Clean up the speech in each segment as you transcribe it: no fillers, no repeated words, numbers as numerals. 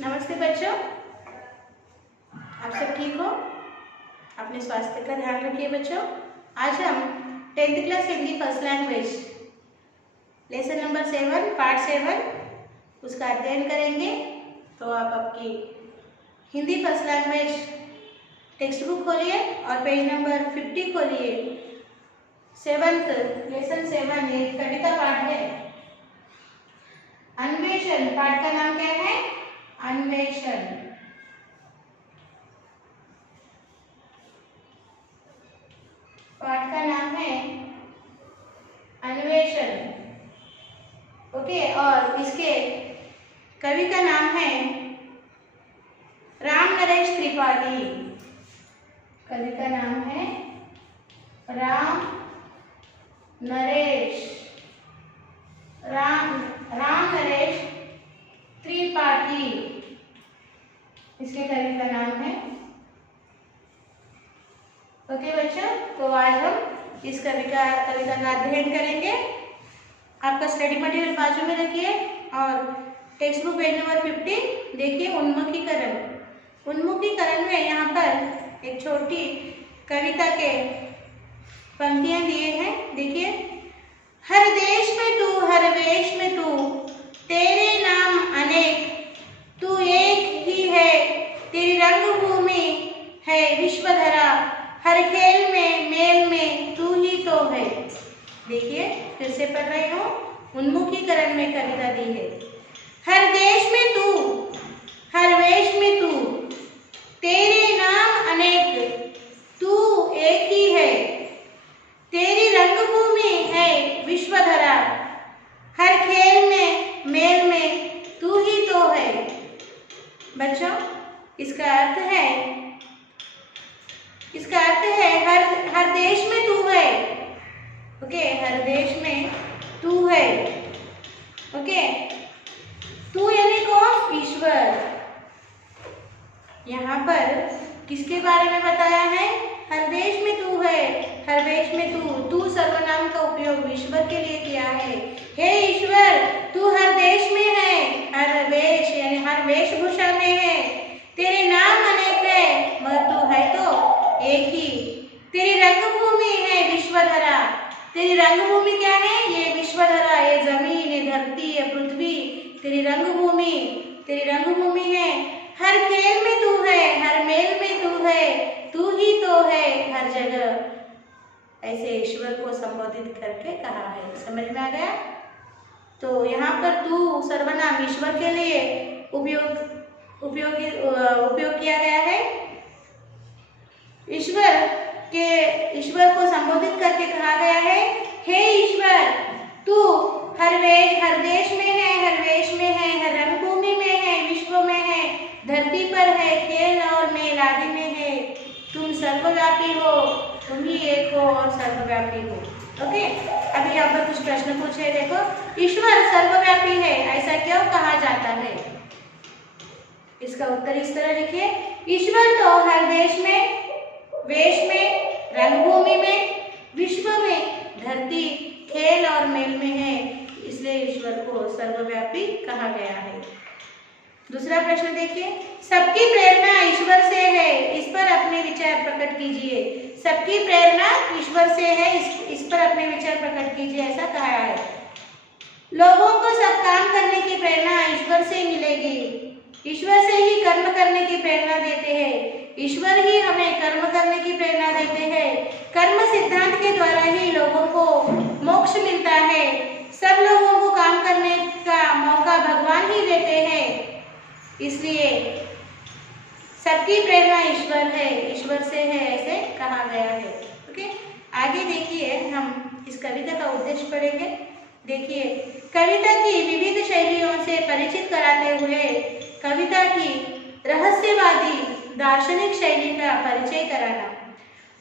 नमस्ते बच्चों, आप सब ठीक हो? अपने स्वास्थ्य का ध्यान रखिए बच्चों। आज हम 10th class Hindi first language lesson number 7 part 7 उसका अध्ययन करेंगे। तो आप आपकी Hindi first language text book खोलिए और पेज नंबर 50 खोलिए। 7th लेसन 7 एक कविता पाठ है। अन्वेषण पाठ का नाम क्या है? अन्वेषण। पाठ का नाम है अन्वेषण। ओके, और इसके कवि का नाम है राम नरेश त्रिपाठी। कवि का नाम है राम नरेश त्रिपाठी। इसके कवि का नाम है। ओके बच्चों, तो आज हम इस कविता का अध्ययन करेंगे। आपका स्टडी मटेरियल बाजू में रखिए और टेक्स्ट बुक पेज नंबर 50 देखिए। उन्मुखीकरण में यहाँ पर एक छोटी कविता के पंक्तियां दिए हैं, देखिए। हर देश में तू, हर वेश में तू, तेरे नाम अनेक, तू एक ही है, तेरी रंगभूमि है विश्वधरा, हर खेल में मेल में तू ही तो है। देखिए, फिर से पढ़ रही हूँ। उन्मुखीकरण में कविता दी है। हर देश में तू, हर वेश में तू, तेरे नाम अनेक, तू एक ही है, तेरी रंगभूमि है विश्वधरा, हर खेल में मेल में तू ही तो है। बच्चों, इसका अर्थ है हर देश में तू है। ओके, हर देश में तू है। ओके, तू यानी कौन? ईश्वर। यहाँ पर किसके बारे में बताया है? हर देश में तू है, हर वेश में तू सर्वनाम का उपयोग ईश्वर के लिए किया है। हे ईश्वर, तू हर देश में है, हर वेश यानी हर वेशभूषा में है, तेरे नाम अनेक है मगर तू है तो एक ही, तेरी रंगभूमि है विश्वधरा। तेरी रंगभूमि क्या है? ये विश्वधरा, ये जमीन, ये धरती, ये पृथ्वी तेरी रंगभूमि है। हर खेल में तू है, हर मेल में तू है, तू ही तो है हर जगह। ऐसे ईश्वर को संबोधित करके कहा है। समझ में आ गया? तो यहाँ पर तू सर्वनाम ईश्वर के लिए उपयोग किया गया है। ईश्वर को संबोधित करके कहा गया है, हे ईश्वर, तू हर देश में है, हर वेश में है, हर रंगभूमि में है, विश्व में है, धरती पर है, खेल और मेल आदि में है। तुम सर्वव्यापी हो, तुम ही एक हो और सर्वव्यापी हो। ओके, अभी यहाँ पर कुछ प्रश्न पूछे। देखो, ईश्वर सर्वव्यापी है ऐसा क्यों कहा जाता है? इसका उत्तर इस तरह लिखिए। ईश्वर तो हर देश में, वेश में, रंगभूमि में, विश्व में, धरती, खेल और मेल में है, इसलिए ईश्वर को सर्वव्यापी कहा गया है। दूसरा प्रश्न देखिए। सबकी प्रेरणा ईश्वर से है, इस पर अपने विचार प्रकट कीजिए। सबकी प्रेरणा ईश्वर से है, इस पर अपने विचार प्रकट कीजिए, ऐसा कहा है। लोगों को सब काम करने की प्रेरणा ईश्वर से मिलेगी। ईश्वर से ही कर्म करने की प्रेरणा देते हैं। ईश्वर ही हमें कर्म करने की प्रेरणा देते हैं। कर्म सिद्धांत के द्वारा ही लोगों को मोक्ष मिलता है। सब लोगों को काम करने का मौका भगवान ही देते हैं, इसलिए सबकी प्रेरणा ईश्वर है, ईश्वर से है, ऐसे कहा गया है। ओके, आगे देखिए, हम इस कविता का उद्देश्य पढ़ेंगे। देखिए, कविता की विविध शैलियों से परिचित कराते हुए कविता की रहस्यवादी दार्शनिक शैली का परिचय कराना,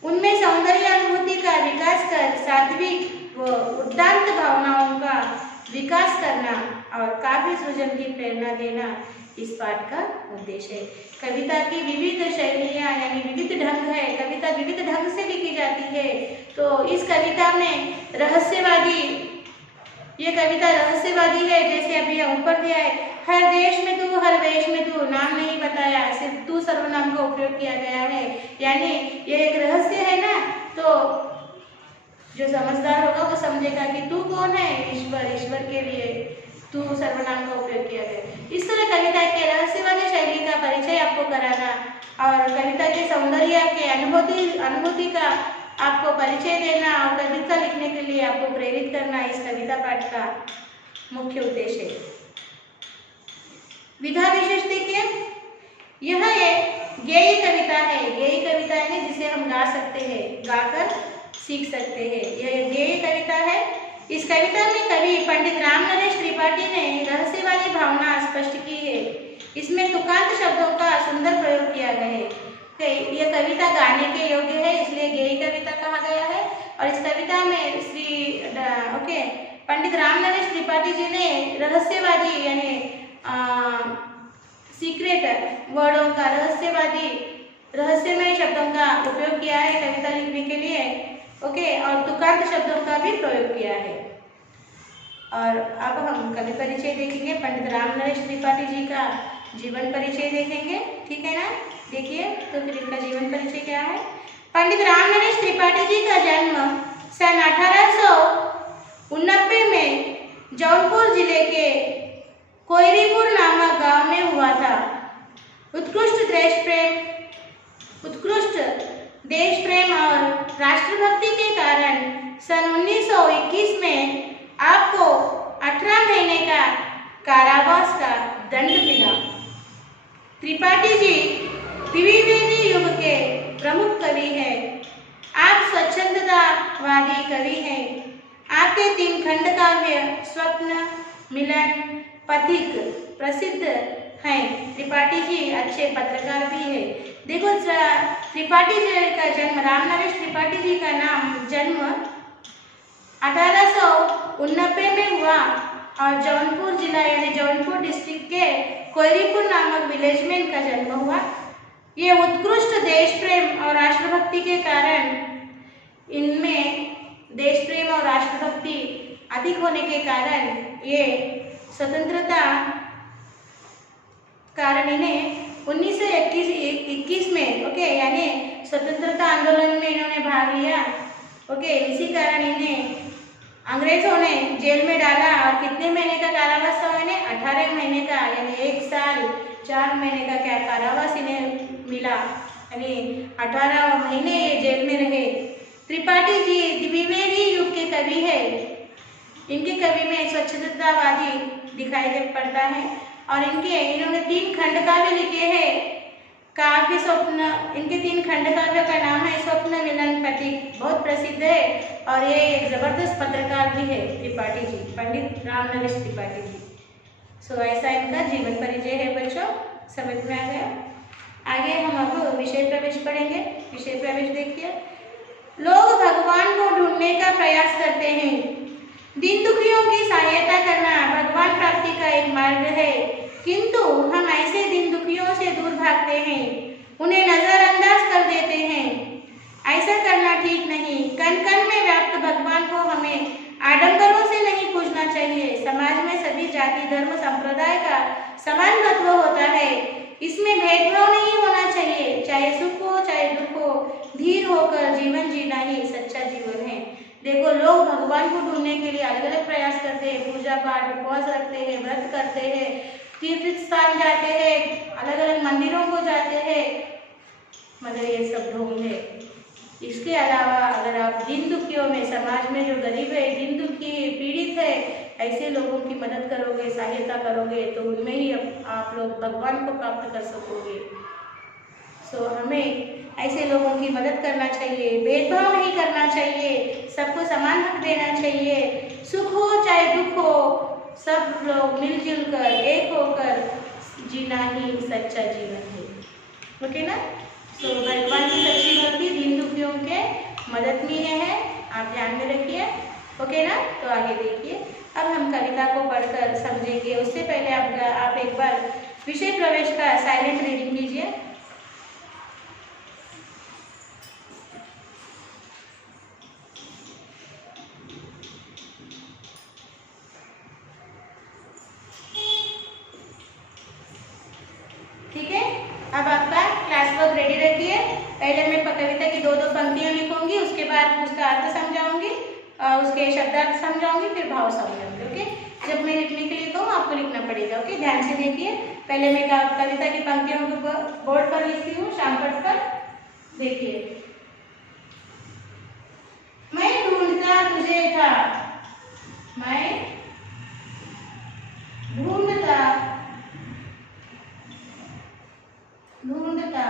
उनमें सौंदर्य अनुभूति का विकास कर सात्विक व उदात्त भावनाओं का विकास करना और काव्य सृजन की प्रेरणा देना इस पाठ का उद्देश्य है। कविता की विविध शैलियाँ यानी विविध ढंग है, कविता विविध ढंग से लिखी जाती है। तो इस कविता में रहस्यवादी ये कविता रहस्यवादी है, जैसे अभी ऊपर दिया है, हर देश में तू हर वेश में तू, नाम नहीं बताया, सिर्फ तू सर्वनाम का उपयोग किया गया है। यानी ये एक रहस्य है ना, तो जो समझदार होगा वो समझेगा कि तू कौन है, ईश्वर, ईश्वर के लिए तू सर्वनाम का उपयोग किया गया। इस तरह कविता के रहस्यवादी शैली का परिचय आपको कराना और कविता के सौंदर्य के अनुभूति का आपको परिचय देना और कविता लिखने के लिए आपको प्रेरित करना इस कविता पाठ का मुख्य उद्देश्य है। विधा विशेष देखिए, यह एक गेय कविता है। गेय कविता है जिसे हम गा सकते हैं, गाकर सीख सकते हैं। यह एक गेय कविता है। इस कविता में कवि पंडित राम नरेश त्रिपाठी ने रहस्यवादी भावना स्पष्ट की है। इसमें तुकांत शब्दों का सुंदर प्रयोग किया गया है। यह कविता गाने के योग्य है, इसलिए गेय कविता कहा गया है। और इस कविता में पंडित राम नरेश त्रिपाठी जी ने रहस्यवादी यानी सीक्रेट वर्डों का, रहस्यमय शब्दों का उपयोग किया है कविता लिखने के लिए। और तुकांत शब्दों का भी प्रयोग किया है। और अब हम कवि परिचय देखेंगे, पंडित राम नरेश त्रिपाठी जी का जीवन परिचय देखेंगे, ठीक है ना। देखिए तो फिर इनका जीवन परिचय क्या है। पंडित राम नरेश त्रिपाठी जी का जन्म सन 1889 में जौनपुर जिले के कोयरीपुर नामक गांव में हुआ था। उत्कृष्ट देश प्रेम और राष्ट्रभक्ति के कारण सन 1921 में आपको 18 महीने का कारावास का दंड मिला। त्रिपाठी जी द्विवेदी युग के प्रमुख कवि हैं। आप स्वच्छंदतावादी कवि हैं। आपके 3 खंड काव्य स्वप्न, मिलन, पथिक प्रसिद्ध हैं। त्रिपाठी जी अच्छे पत्रकार भी है। देखो त्रिपाठी जी का जन्म, राम नरेश त्रिपाठी जी का जन्म 1889 में हुआ और जौनपुर जिला यानी जौनपुर डिस्ट्रिक्ट के कोयरीपुर नामक विलेज में इनका जन्म हुआ। ये उत्कृष्ट देश प्रेम और राष्ट्रभक्ति के कारण, इनमें देश प्रेम और राष्ट्रभक्ति अधिक होने के कारण ये स्वतंत्रता कारण इन्हें 1921 में यानी स्वतंत्रता आंदोलन में इन्होंने भाग लिया। इसी कारण इन्हें अंग्रेजों ने जेल में डाला और कितने महीने का कारावास था इन्हें? 18 महीने का, यानी 1 साल 4 महीने का क्या कारावास इन्हें मिला, यानी 18 महीने ये जेल में रहे। त्रिपाठी जी द्विवेदी युग के कवि है। इनके कवि में स्वच्छंदतावादी दिखाई पड़ता है और इन्होंने 3 खंड काव्य लिखे हैं। काव्य स्वप्न, इनके 3 खंड काव्यों का नाम है स्वप्न, मिलन, पथिक, बहुत प्रसिद्ध है और ये एक जबरदस्त पत्रकार भी है त्रिपाठी जी, पंडित राम नरेश त्रिपाठी जी। ऐसा इनका जीवन परिचय है बच्चों, समझ में आ गया। आगे हम अब विषय प्रवेश पढ़ेंगे। विषय प्रवेश देखिए, लोग भगवान को ढूंढने का प्रयास करते हैं। दीन दुखियों की सहायता करना भगवान प्राप्ति का एक मार्ग है, किंतु हम ऐसे दीन दुखियों से दूर भागते हैं, उन्हें नजरअंदाज कर देते हैं। ऐसा करना ठीक नहीं। कण कण में व्याप्त भगवान को हमें आडंबरों से नहीं पूजना चाहिए। समाज में सभी जाति, धर्म, संप्रदाय का समान महत्व होता है। इसमें भेदभाव नहीं होना चाहिए। चाहे सुख हो चाहे दुख हो, धीर होकर जीवन जीना ही सच्चा जीवन है। देखो, लोग भगवान को ढूंढने के लिए अलग अलग प्रयास करते हैं, पूजा पाठ, उपवास रखते हैं, व्रत करते हैं, तीर्थ स्थान जाते हैं, अलग अलग मंदिरों को जाते हैं, मगर ये सब ढोंग है। इसके अलावा अगर आप दीन दुखियों में, समाज में जो गरीब है, दीन दुखी है, पीड़ित है, ऐसे लोगों की मदद करोगे, सहायता करोगे, तो उनमें ही आप लोग भगवान को प्राप्त कर सकोगे। हमें ऐसे लोगों की मदद करना चाहिए, भेदभाव नहीं करना चाहिए, सबको समान हक देना चाहिए। सुख हो चाहे दुख हो, सब लोग मिलजुल कर, एक होकर जीना ही सच्चा जीवन है। ओके ना। भगवान की सच्ची भक्ति दीन दुखियों के मदद में है, आप ध्यान में रखिए। ओके ना। तो आगे देखिए, अब हम कविता को पढ़कर समझेंगे। उससे पहले आप एक बार विषय प्रवेश का साइलेंट रीडिंग कीजिए। की दो दो पंक्तियां लिखूंगी, उसके बाद उसका अर्थ समझाऊंगी, उसके शब्दार्थ समझाऊंगी, फिर भाव समझाऊंगी। ओके, जब मैं लिखने के लिए कहूँ आपको लिखना पड़ेगा। ओके, ध्यान से देखिए। पहले मैं कविता की पंक्तियों को बोर्ड पर लिखती हूँ, शामपट पर। देखिए, मैं ढूंढता तुझे था, मैं ढूंढता ढूंढता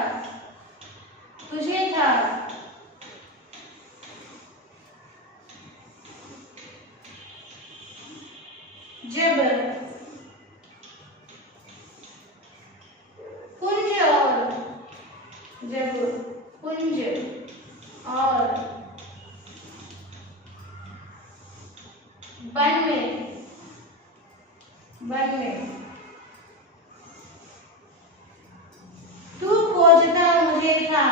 तुझे था, जब कुंज और वन में तू खोजता मुझे था,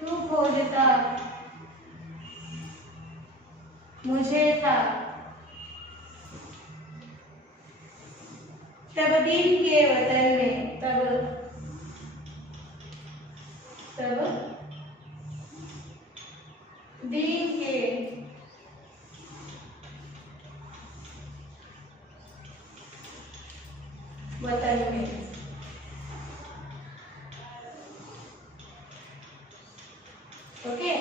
तू खोजता मुझे था, तब दीन के वतन में, तब दीन के वतन में। ओके,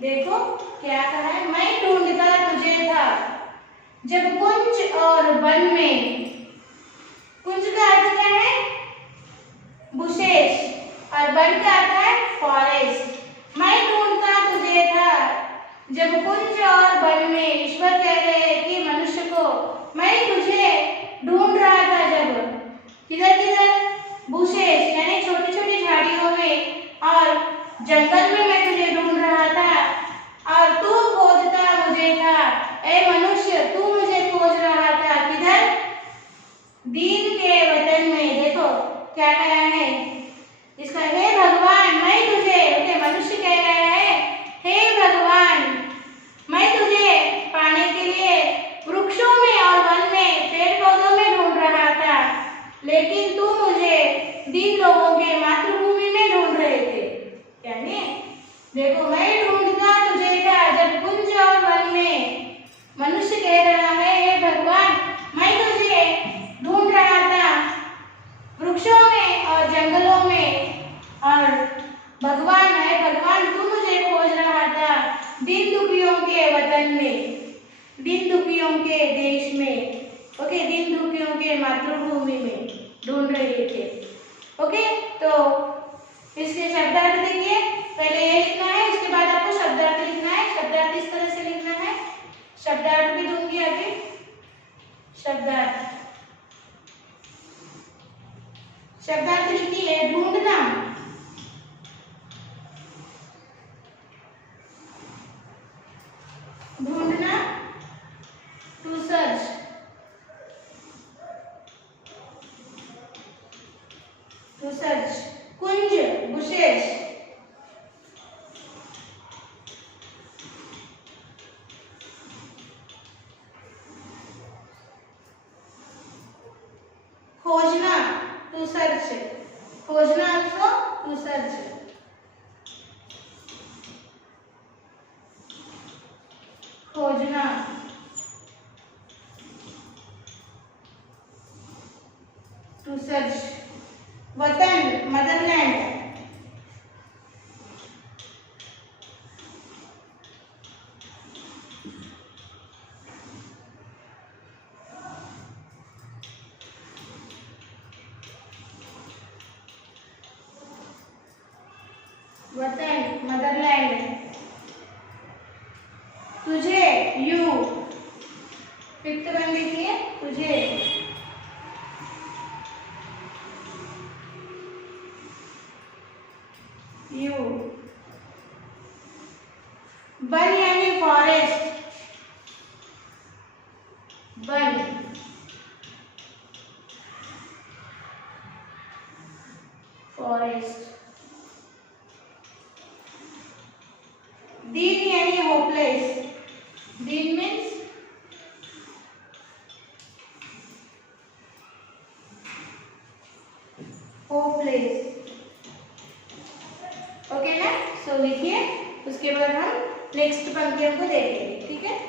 देखो क्या कहा है, मैं ढूंढता तुझे था, जब कुंज और वन में। कुंज का अर्थ क्या है? बुशेस, और वन का अर्थ है फॉरेस्ट। मैं ढूंढता तुझे था जब कुंज और वन में। ईश्वर कह रहे हैं कि मनुष्य को, मैं तुझे ढूंढ रहा था जब किधर किधर, बुशेस यानी छोटी छोटी झाड़ियों में, और जंगल में मैं तुझे ढूंढ रहा था, और तू खोजता मुझे था। ए मनुष्य, तू मुझे खोज रहा था किधर? दीन के वतन में। देखो क्या कहा है इसका, हे भगवान मैं तुझे, ओके मनुष्य कह रहा है, हे भगवान मैं तुझे पाने के लिए वृक्षों में और वन में, पेड़ पौधों में ढूंढ रहा था, लेकिन तू मुझे दीन लोगों के मातृभूमि में ढूंढ रहे थे। यानी देखो, मैं ढूंढता तुझे था जब कुंज और वन में। मनुष्य कह रहा है, हे भगवान मैं तुझे ढूंढ रहा था वृक्षों में और जंगलों में, और भगवान है, भगवान तू मुझे खोज रहा था दीन दुखियों के वतन में, दीन दुखियों के देश में। ओके, दीन दुखियों के मातृभूमि में ढूंढ रहे थे। ओके, तो इसके शब्दार्थ देखिए, पहले ये लिखना है, उसके बाद आपको शब्दार्थ लिखना है। शब्दार्थ इस तरह से लिखना है, शब्दार्थ भी दूंगी आगे। शब्दार्थ लिखिए, ढूंढना, ढूंढना, टू सर्च, टू सर्च। कुंज, बुशेस, खोजना, टू सर्च, खोजना also टू सर्च, खोजना, टू सर्च। वतन, मदरलैंड, वतन मदरलैंड। तुझे, यू, फिफ्थ वन लिखिए, तुझे, यू। वन यानी फॉरेस्ट, वन, फॉरेस्ट। दीन यानी होपलेस, दीन मीन्स लिखिए, उसके बाद हम नेक्स्ट पंक्तियों को देखेंगे, ठीक है।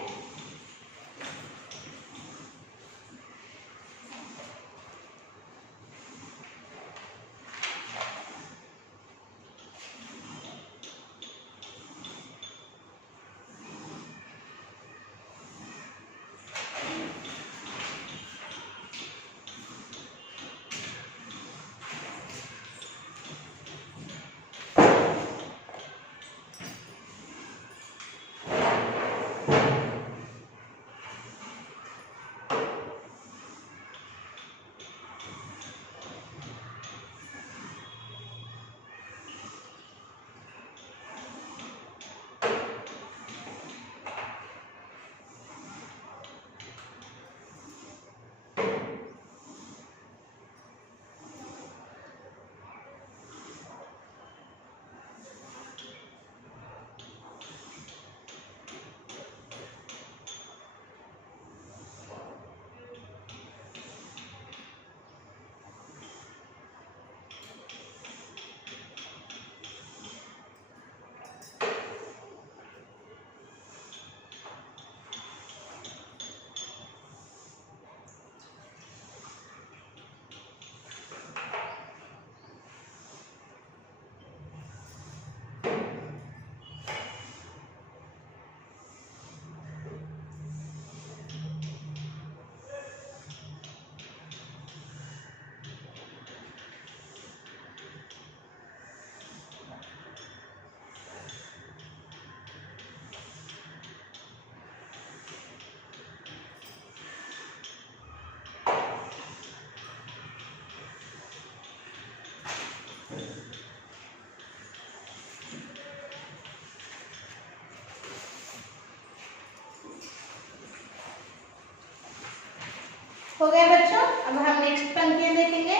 हो गया बच्चों। अब हम नेक्स्ट पंक्तियां देखेंगे,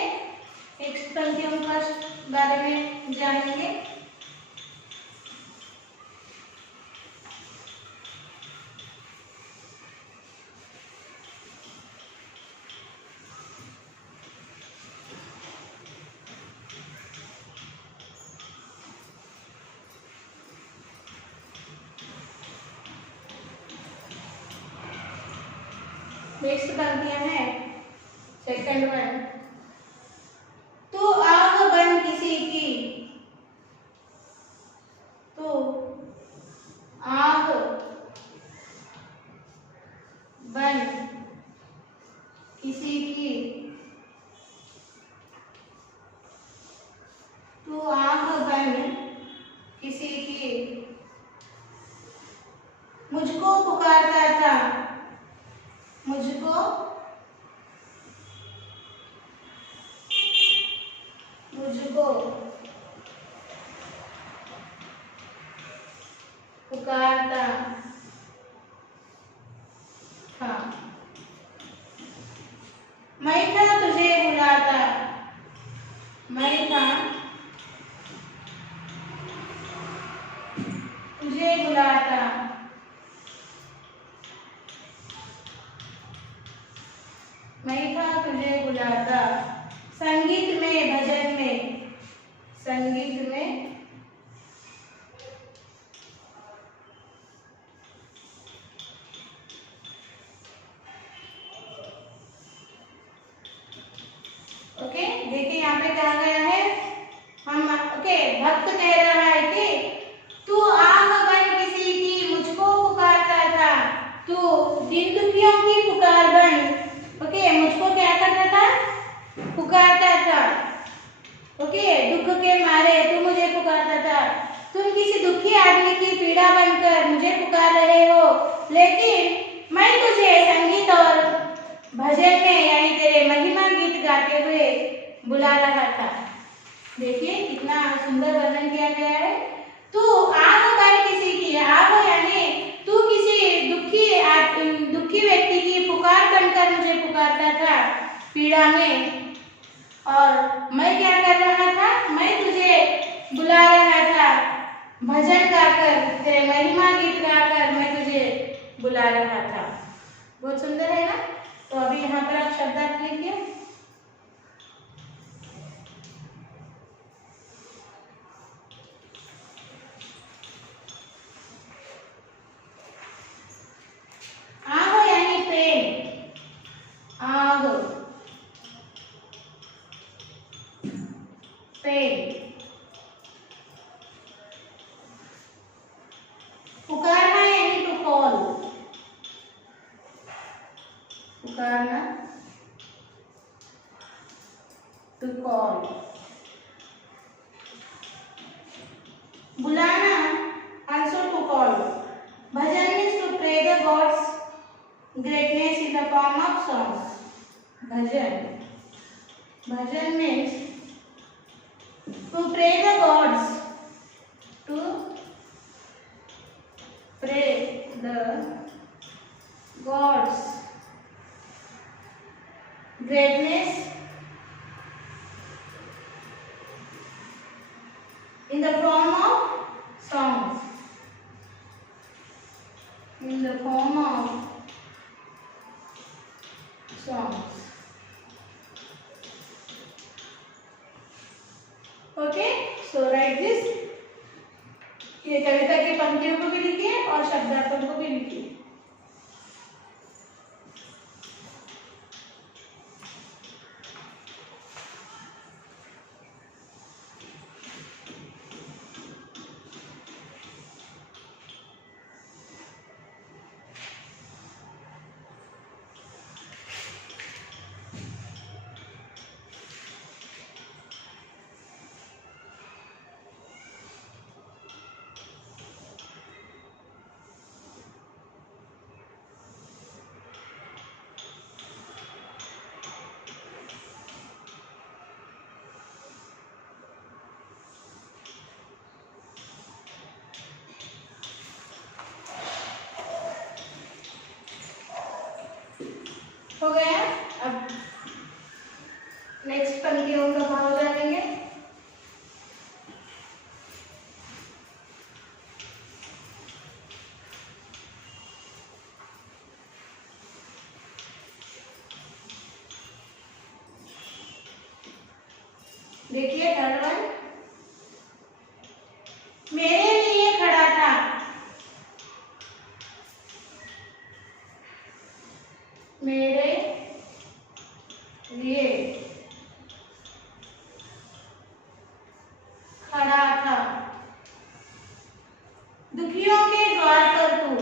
नेक्स्ट पंक्तियों का बारे में जानेंगे। नेक्स्ट पंक्तियां हैं, सेकंड वन, तू आग बन किसी की, तू आग बन किसी की, तू आग बन किसी की, मुझको पुकारता था, मुझको पुकारता था, मैं था तुझे बुलाता, मैं था तुझे बुलाता, मैं था तुझे बुलाता, संगीत में भजन में, संगीत में ओके। देखिए यहाँ पे क्या गया है, हम ओके भक्त कह रहा है कि तू आग बन किसी की, मुझको पुकारता था, तू दिन दुखियों की पुकार बन, ओके मुझको क्या करता था, पुकारता था, ओके दुख के मारे तू मुझे पुकारता था, तुम किसी दुखी आदमी की पीड़ा बनकर मुझे पुकार रहे हो, लेकिन मैं तुझे संगीत और भजन में यानी तेरे महिमा गीत गाते हुए बुला रहा था। देखिए कितना सुंदर वर्णन किया गया है। तू आग बन किसी की, आग यानी तू किसी दुखी व्यक्ति की पुकार बनकर मुझे पुकारता था पीड़ा में, और मैं क्या कर रहा था, मैं तुझे बुला रहा था भजन गाकर, तेरे महिमा गीत गाकर मैं तुझे बुला रहा था। बहुत सुंदर है ना। तो अभी यहाँ पर आप शब्दार्थ लिखिए। पुकारना, टू कॉल, बुलाना, also to call. Bhajan means to pray the God's greatness in the form of songs. Bhajan means to pray the gods, to pray the gods greatness in the form of songs, in the form of songs. Okay, so write this. ये कविता की पंक्तियों को भी लिखिए और शब्दार्थों को भी लिखिए. हो गया. अब नेक्स्ट पंक्तियों का भाव जानेंगे. देखिए थर्ड वन, मेरे लिए खड़ा था, मेरे लिए खड़ा था, दुखियों के द्वार पर तू,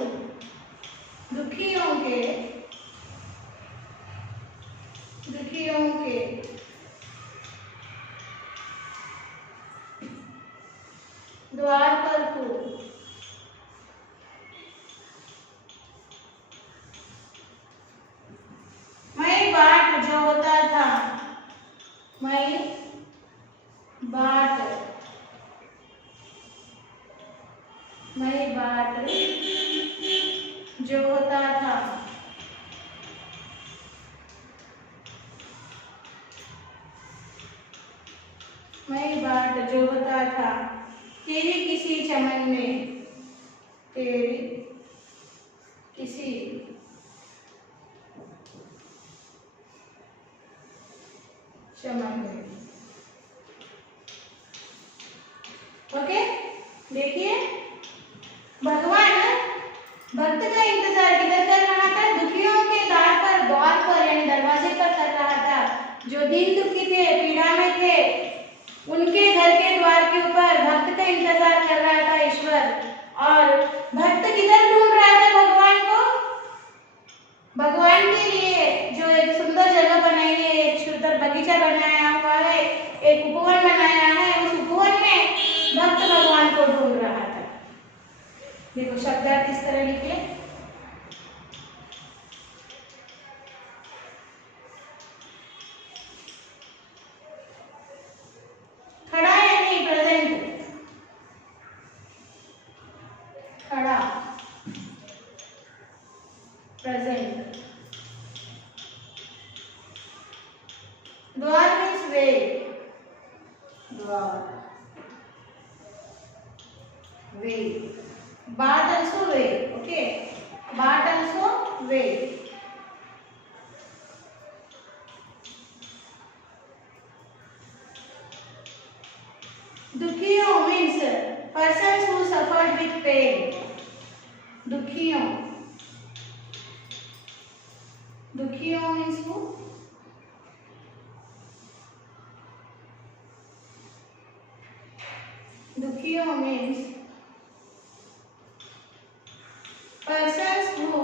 दुखियों के द्वार पर तू, मैं बाट जो होता था, मैं बाट जो होता था, मैं बाट जो होता था, तेरी किसी चमन में, तेरी किसी चमन में. ओके, देखिए भगवान भक्त का इंतजार किधर कर रहा था? दुखियों के द्वार पर यानी दरवाजे पर कर रहा था. जो दीन दुखी थे, पीड़ा में थे, उनके घर के द्वार के ऊपर भक्त का इंतजार कर रहा था ईश्वर. और भक्त किधर ढूंढ रहा था भगवान को? भगवान के लिए जो एक सुंदर जगह बनाई है, एक सुंदर बगीचा बनाया हुआ है, एक उपवन बनाया है, उस उपवन में भक्त भगवान को ढूंढ रहा था. देखो शब्दार्थ इस तरह लिखिए. खड़ा यानी प्रेजेंट, खड़ा प्रेजेंट. द्वार मीन्स वे, द्वार वे. बाट also way. Okay, बाट also way. दुखियों means persons who suffered with pain. दुखियों means who? दुखियों means persons who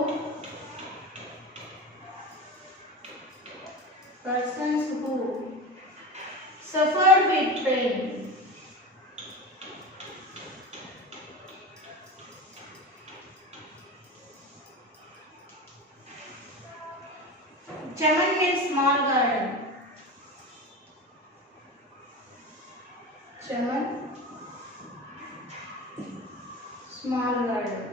suffered with pain. Chaman means small garden. Chaman, small garden.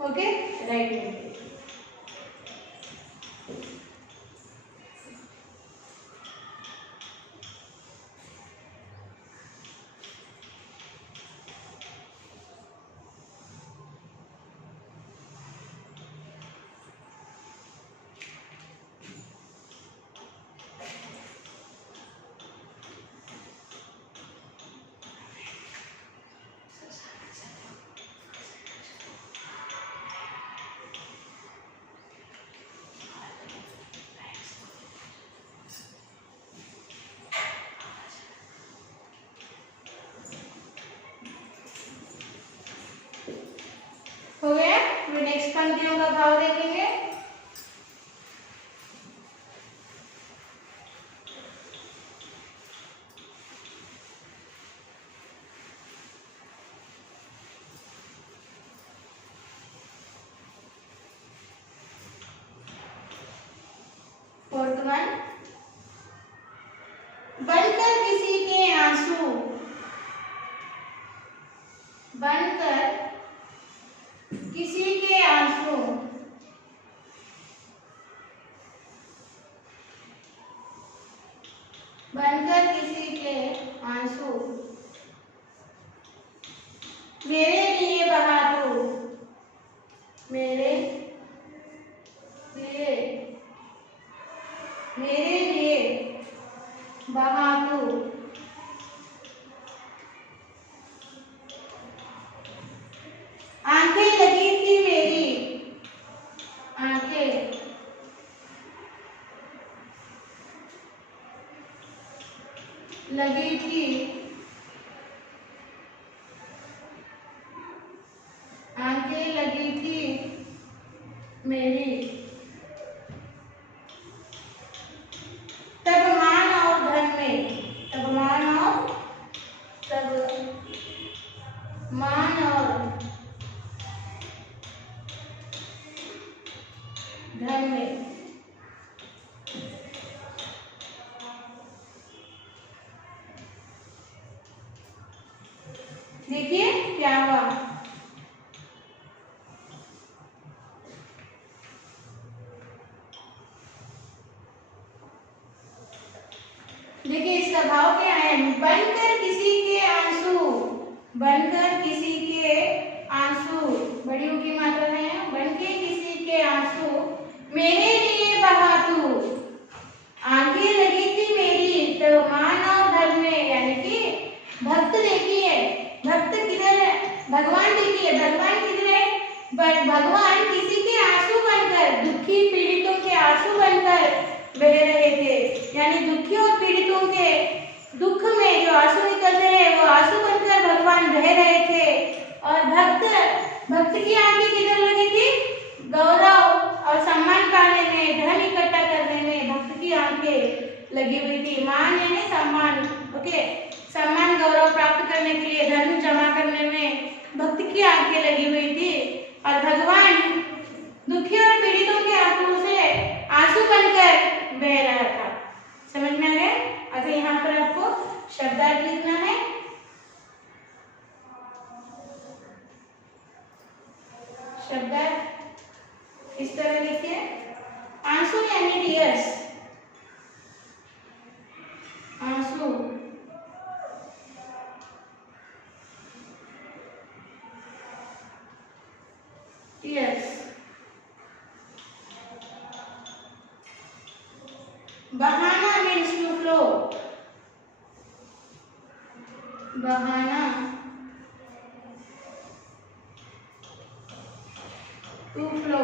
Okay, right. हो गया। फिर नेक्स्ट पंक्तियों का भाव देखेंगे। फोर्थ वन, बनकर किसी के आंसू, बनकर किसी के आंसू, बनकर किसी के आंसू मेरे लिए बहा तू, मेरे लिए बहा तू, आंखें लगी थी मेरी, आंखें लगी थी, आंखें लगी थी मेरी, तब मान और धन में, तब मान और धन में, देखिए क्या हुआ। देखिए इसका भाव क्या है, बनकर किसी के आंसू, बनकर किसी के आंसू, बड़ी ऊ की मात्रा है, बनके किसी के आंसू मेरे लिए बहा तू, आंखें लगी थी मेरी, तो मान और धन में, यानी कि भक्त देखिए, भक्त किधर है, भगवान देखिए, भगवान किधर है, भगवान किसी के आंसू बनकर, दुखी पीड़ितों के आंसू बनकर बह रहे थे, यानी दुखी और पीड़ितों के दुख में जो आंसू निकल रहे हैं वो आंसू बनकर भगवान बह रहे थे। और भक्त की आंखें किधर लगी थी, गौरव और सम्मान पाने में, धन इकट्ठा करने में भक्त की आंखें लगी हुई थी। मान यानी सम्मान, ओके, सम्मान गौरव प्राप्त करने के लिए, धन जमा करने में भक्त की आंखें लगी हुई थी, और भगवान दुखी और पीड़ितों के आंखों से आंसू बनकर बह रहा था। समझ में आ गया। अगर यहाँ पर आपको शब्दार्थ लिखना है, शब्दार्थ इस तरह लिखिए, आंसू यानी टीयर्स, आंसू, टीयर्स, बहाना मीन्स टू फ्लो, बहाना टू फ्लो,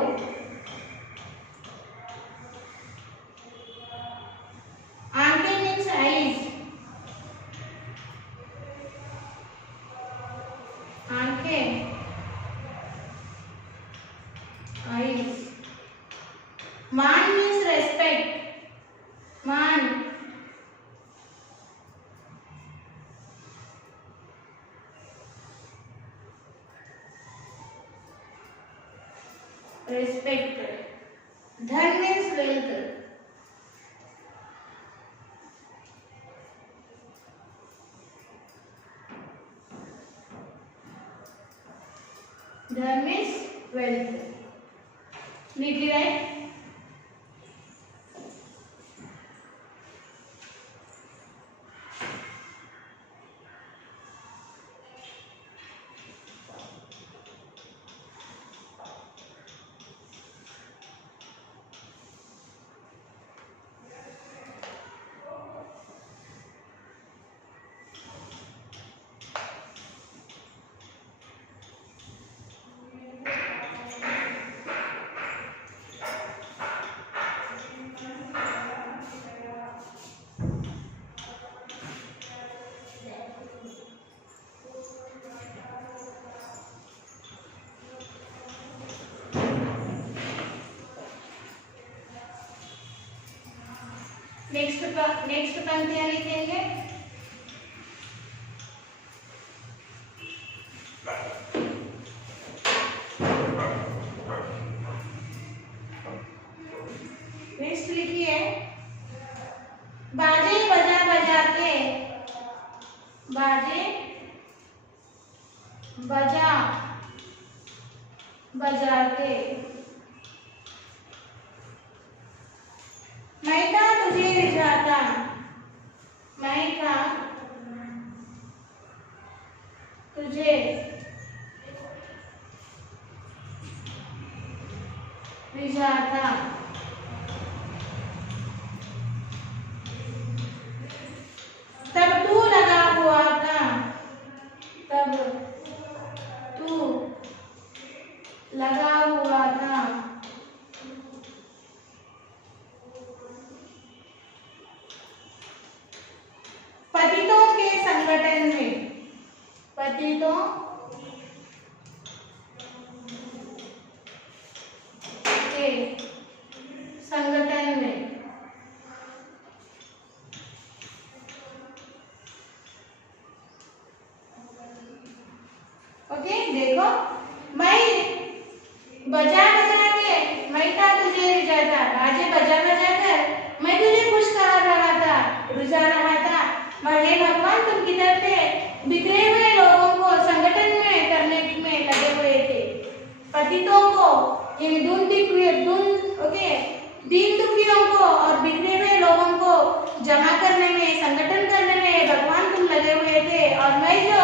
आंखें मीन्स आईज, आंखें, आईज, रिस्पेक्ट। धन मीन्स वेल्थ। धन means wealth. Neatly right. Next पंक्तियां लिखेंगे। नेक्स्ट लिखिए, बाजे बजा बजा के, बाजे बजा बजा के मैं था तुझे रिझाता, मैं था तुझे रिझाता, तब तू लगा हुआ था, तब तू लगा हुआ था, पतितों के संगठन में, पतितों के संगठन में। ओके, देखो, मैं बजा बजा के मैं था तुझे रिझाता, बाजे बजा बजा कर मैं तुझे खुश कर रहा था, रिझा रहा था। और हे भगवान, तुम किधर थे? बिखरे हुए लोगों को संगठन में करने में लगे हुए थे, पतितों को, इन दीन दुखियों को और बिखरे हुए लोगों को जमा करने में, संगठन करने में भगवान तुम लगे हुए थे, और मैं जो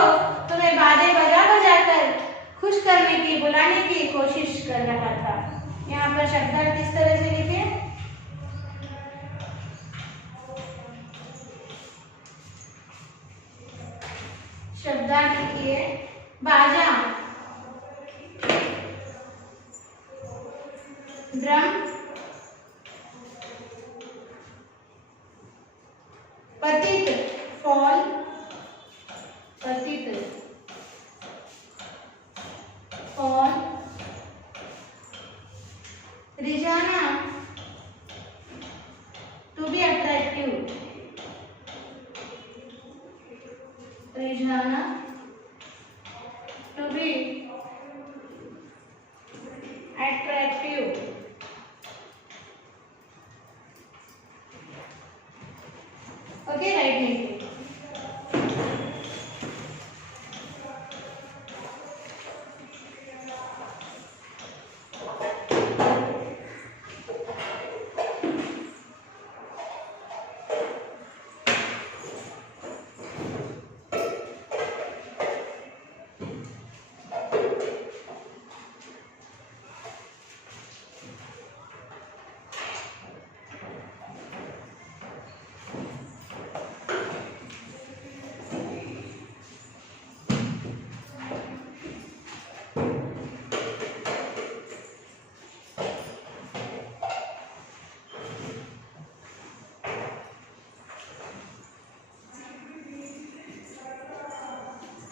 तुम्हें बाजे बजा बजा कर खुश करने की, बुलाने की कोशिश कर रहा था। यहाँ पर शब्दार्थ इस तरह से लिखे, शब्दार्थ लिखिए, बाजा ड्रम, पतित फॉल, पतित फॉल, रिझाना टू बी अट्रैक्टिव, रिझाना to be attractive. Okay, right में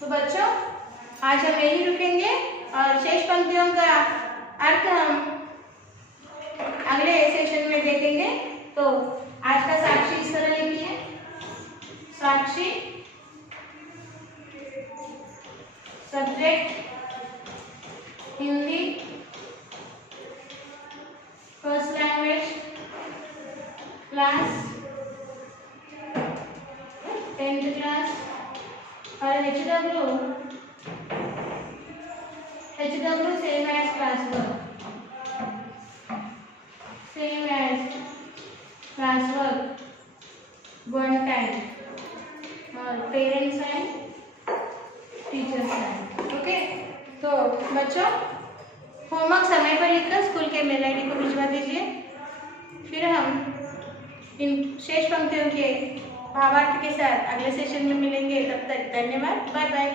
बच्चों, आज हम यही रुकेंगे और शेष पंक्तियों का अर्थ हम अगले सेशन में देखेंगे। तो आज का साक्षी इस तरह लिखिए, Sakshi subject Hindi, class 10th class और HW same as class work, same as class work 1 time और parents and teachers and. Okay, तो बच्चों होमवर्क समय पर लिखकर स्कूल के मेल आईडी को भिजवा दीजिए। फिर हम इन शेष पंक्तियों के भावार्थ के साथ अगले सेशन में मिलेंगे। तब तक धन्यवाद, बाय बाय।